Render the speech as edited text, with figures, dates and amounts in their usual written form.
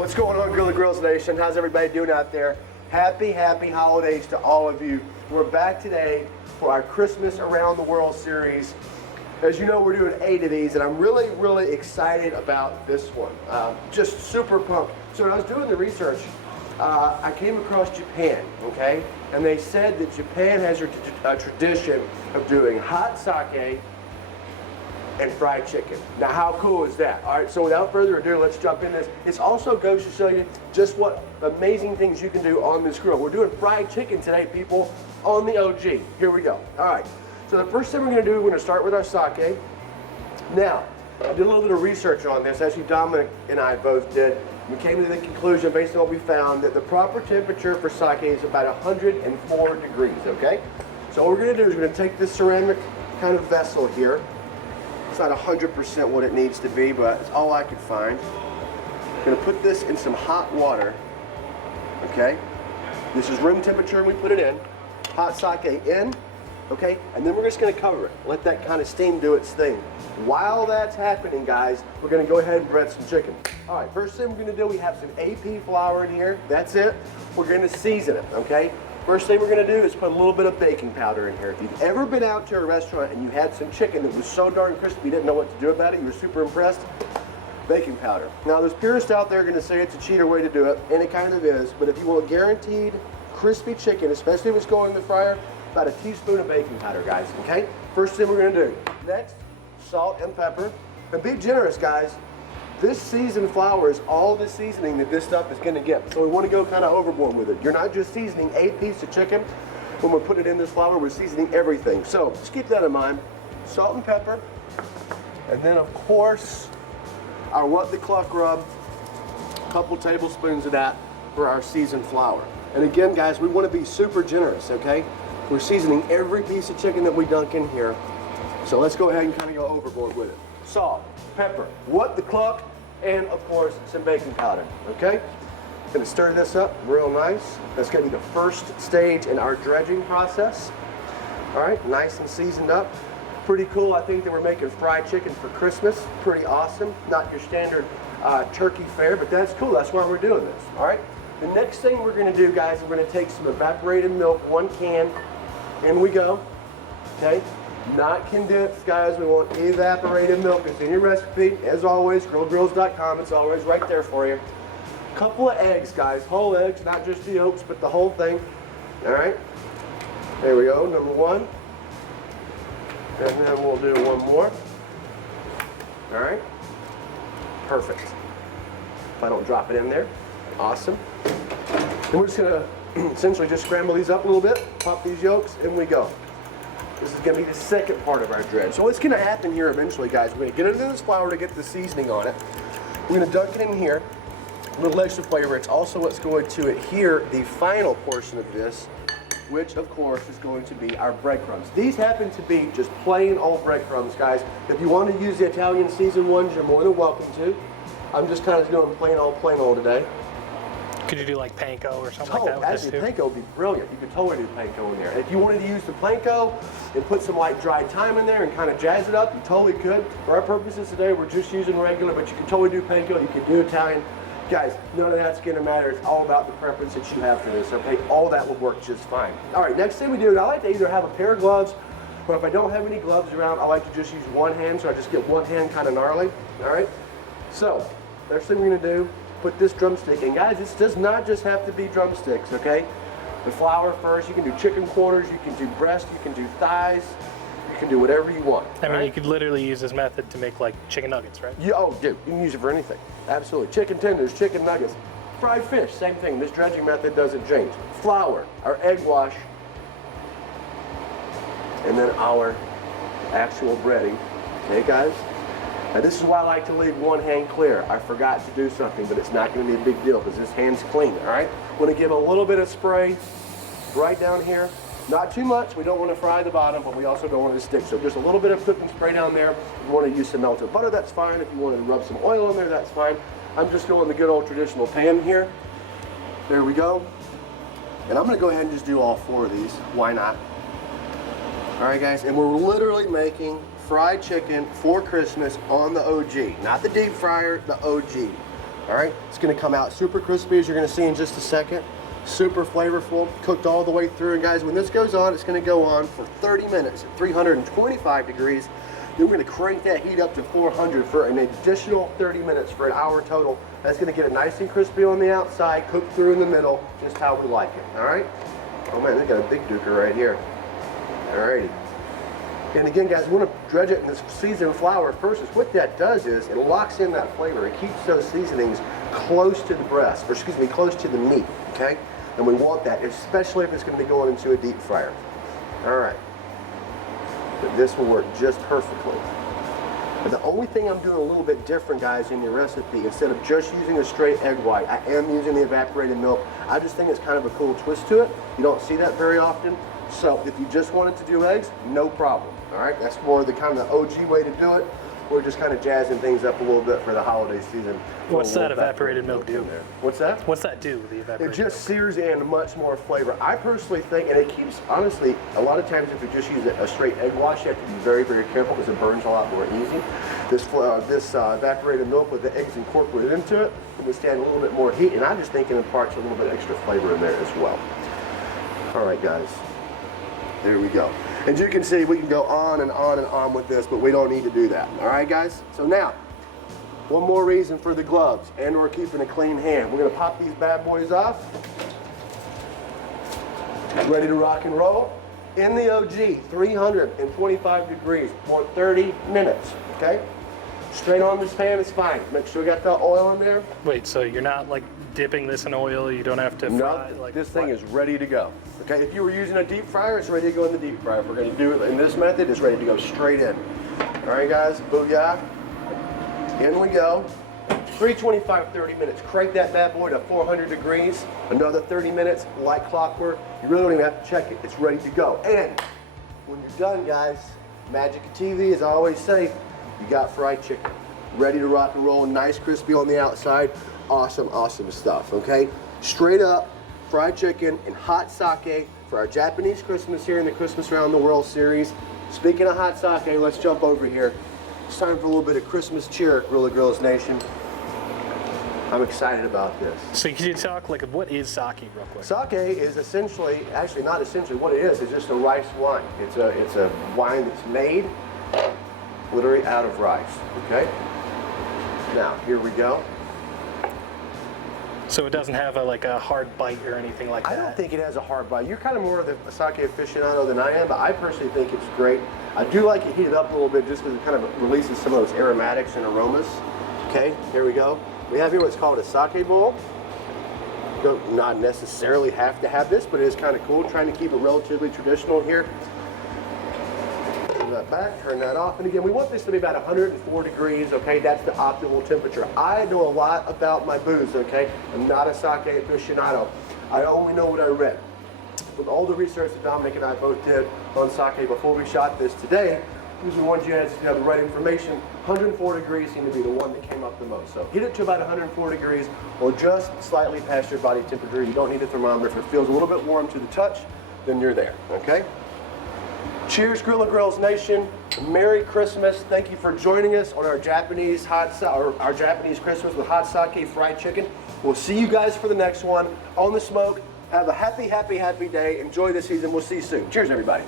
What's going on, Grilla Grills Nation? How's everybody doing out there? Happy holidays to all of you. We're back today for our Christmas Around the World series. As you know, we're doing 8 of these, and I'm really excited about this one. Just super pumped. So when I was doing the research, I came across Japan, okay? And they said that Japan has a tradition of doing hot sake and fried chicken. Now, how cool is that? All right, so without further ado, let's jump in this. This also goes to show you just what amazing things you can do on this grill. We're doing fried chicken today, people, on the OG. Here we go. All right, so the first thing we're gonna do, we're gonna start with our sake. Now, I did a little bit of research on this. Actually, Dominic and I both did. We came to the conclusion, based on what we found, that the proper temperature for sake is about 104 degrees, okay? So what we're gonna do is we're gonna take this ceramic kind of vessel here. It's not 100% what it needs to be, but it's all I could find. I'm gonna put this in some hot water, okay? This is room temperature, and we put it in. Hot sake in, okay? And then we're just gonna cover it. Let that kind of steam do its thing. While that's happening, guys, we're gonna go ahead and bread some chicken. All right, first thing we're gonna do, we have some AP flour in here. That's it. We're gonna season it, okay? First thing we're gonna do is put a little bit of baking powder in here. If you've ever been out to a restaurant and you had some chicken that was so darn crispy you didn't know what to do about it, you were super impressed, baking powder. Now, there's purists out there are gonna say it's a cheater way to do it, and it kind of is, but if you want guaranteed crispy chicken, especially if it's going in the fryer, about a teaspoon of baking powder, guys, okay? First thing we're gonna do. Next, salt and pepper. And be generous, guys. This seasoned flour is all the seasoning that this stuff is gonna get. So we wanna go kind of overboard with it. You're not just seasoning a piece of chicken. When we put it in this flour, we're seasoning everything. So just keep that in mind. Salt and pepper. And then, of course, our What the Cluck rub. A couple tablespoons of that for our seasoned flour. And again, guys, we wanna be super generous, okay? We're seasoning every piece of chicken that we dunk in here. So let's go ahead and kind of go overboard with it. Salt, pepper, What the Cluck, and of course, some baking powder, okay? Gonna stir this up real nice. That's gonna be the first stage in our dredging process. All right, nice and seasoned up. Pretty cool, I think that we're making fried chicken for Christmas. Pretty awesome. Not your standard turkey fare, but that's cool. That's why we're doing this, all right? The next thing we're gonna do, guys, we're gonna take some evaporated milk, 1 can. In we go, okay? Not condensed, guys. We want evaporated milk. It's in your recipe. As always, grillgrills.com. It's always right there for you. Couple of eggs, guys. Whole eggs, not just the yolks, but the whole thing. All right? There we go, number 1. And then we'll do 1 more. All right? Perfect. If I don't drop it in there. Awesome. And we're just gonna essentially just scramble these up a little bit, pop these yolks, and we go. This is gonna be the second part of our dredge. So what's gonna happen here eventually, guys, we're gonna get it in this flour to get the seasoning on it. We're gonna dunk it in here, a little extra flavor. It's also what's going to adhere the final portion of this, which of course is going to be our breadcrumbs. These happen to be just plain old breadcrumbs, guys. If you want to use the Italian seasoned ones, you're more than welcome to. I'm just kind of doing plain old today. Could you do like panko or something like that with actually, this too? panko would be brilliant. You could totally do panko in there. If you wanted to use the panko and put some like dried thyme in there and kind of jazz it up, you totally could. For our purposes today, we're just using regular, but you can totally do panko. You can do Italian. Guys, none of that's gonna matter. It's all about the preference that you have for this, okay? All that will work just fine. All right, next thing we do, I like to either have a pair of gloves, or if I don't have any gloves around, I like to just use one hand, so I just get one hand kind of gnarly, all right? So, next thing we're gonna do, put this drumstick in. Guys, this does not just have to be drumsticks, okay? The flour first, you can do chicken quarters, you can do breast, you can do thighs, you can do whatever you want. I mean, right? you could literally use this method to make like chicken nuggets, right? Yeah, oh, dude, you can use it for anything. Absolutely. Chicken tenders, chicken nuggets, fried fish, same thing. This dredging method doesn't change. Flour, our egg wash, and then our actual breading. Okay, guys? Now this is why I like to leave one hand clear. I forgot to do something, but it's not going to be a big deal because this hand's clean, all right? Want to give a little bit of spray right down here. Not too much. We don't want to fry the bottom, but we also don't want it to stick. So just a little bit of cooking spray down there. If you want to use some melted butter, that's fine. If you want to rub some oil in there, that's fine. I'm just going the good old traditional pan here. There we go. And I'm going to go ahead and just do all 4 of these. Why not? All right, guys, and we're literally making fried chicken for Christmas on the OG. Not the deep fryer, the OG. All right, it's gonna come out super crispy, as you're gonna see in just a second. Super flavorful, cooked all the way through. And guys, when this goes on, it's gonna go on for 30 minutes at 325 degrees. Then we're gonna crank that heat up to 400 for an additional 30 minutes for an hour total. That's gonna get it nice and crispy on the outside, cooked through in the middle, just how we like it, all right? Oh man, they got a big duker right here. All righty. And again, guys, we want to dredge it in this seasoned flour first. What that does is it locks in that flavor. It keeps those seasonings close to the breast, or excuse me, close to the meat, okay? And we want that, especially if it's going to be going into a deep fryer. All right. But this will work just perfectly. But the only thing I'm doing a little bit different, guys, in your recipe, instead of just using a straight egg white, I am using the evaporated milk. I just think it's kind of a cool twist to it. You don't see that very often. So if you just wanted to do eggs, no problem. All right, that's more the kind of the OG way to do it. We're just kind of jazzing things up a little bit for the holiday season. What's that evaporated milk do? What's that? What's that do, the evaporated milk? It just sears in much more flavor. I personally think, and it keeps, honestly, a lot of times if you just use a straight egg wash, you have to be very, very careful because it burns a lot more easy. This evaporated milk with the eggs incorporated into it can withstand a little bit more heat, and I just think it imparts a little bit extra flavor in there as well. All right, guys. There we go. As you can see, we can go on and on and on with this, but we don't need to do that. All right, guys? So now, one more reason for the gloves and or keeping a clean hand. We're gonna pop these bad boys off. Ready to rock and roll. In the OG, 325 degrees for 30 minutes, okay? Straight on this pan is fine. Make sure we got the oil in there. Wait, so you're not like dipping this in oil? You don't have to fry? No, this thing is ready to go. Okay, if you were using a deep fryer, it's ready to go in the deep fryer. If we're gonna do it in this method, it's ready to go straight in. All right, guys, booyah. In we go. 325, 30 minutes. Crank that bad boy to 400 degrees. Another 30 minutes, like clockwork. You really don't even have to check it. It's ready to go. And when you're done, guys, magic of TV, as I always say, you got fried chicken. Ready to rock and roll, nice crispy on the outside. Awesome, awesome stuff, okay? Straight up fried chicken and hot sake for our Japanese Christmas here in the Christmas Around the World series. Speaking of hot sake, let's jump over here. It's time for a little bit of Christmas cheer, Grilla Grills Nation. I'm excited about this. So can you talk, like, what is sake real quick? Sake is essentially, actually not essentially, what it is just a rice wine. It's a wine that's made literally out of rice, okay? Now, here we go. So it doesn't have a hard bite or anything like that? I don't think it has a hard bite. You're kind of more of a sake aficionado than I am, but I personally think it's great. I do like it heated up a little bit just because it kind of releases some of those aromatics and aromas. Okay, here we go. We have here what's called a sake bowl. You don't not necessarily have to have this, but it is kind of cool. Trying to keep it relatively traditional here. Turn that back, turn that off. And again, we want this to be about 104 degrees, okay? That's the optimal temperature. I know a lot about my booze, okay? I'm not a sake aficionado. I only know what I read. With all the research that Dominic and I both did on sake before we shot this today, we wanted you guys to have the right information. 104 degrees seemed to be the one that came up the most. So heat it to about 104 degrees or just slightly past your body temperature. You don't need a thermometer. If it feels a little bit warm to the touch, then you're there, okay? Cheers, Grilla Grills Nation. Merry Christmas. Thank you for joining us on our Japanese our Japanese Christmas with hot sake fried chicken. We'll see you guys for the next one on the smoke. Have a happy, happy, happy day. Enjoy the season. We'll see you soon. Cheers, everybody.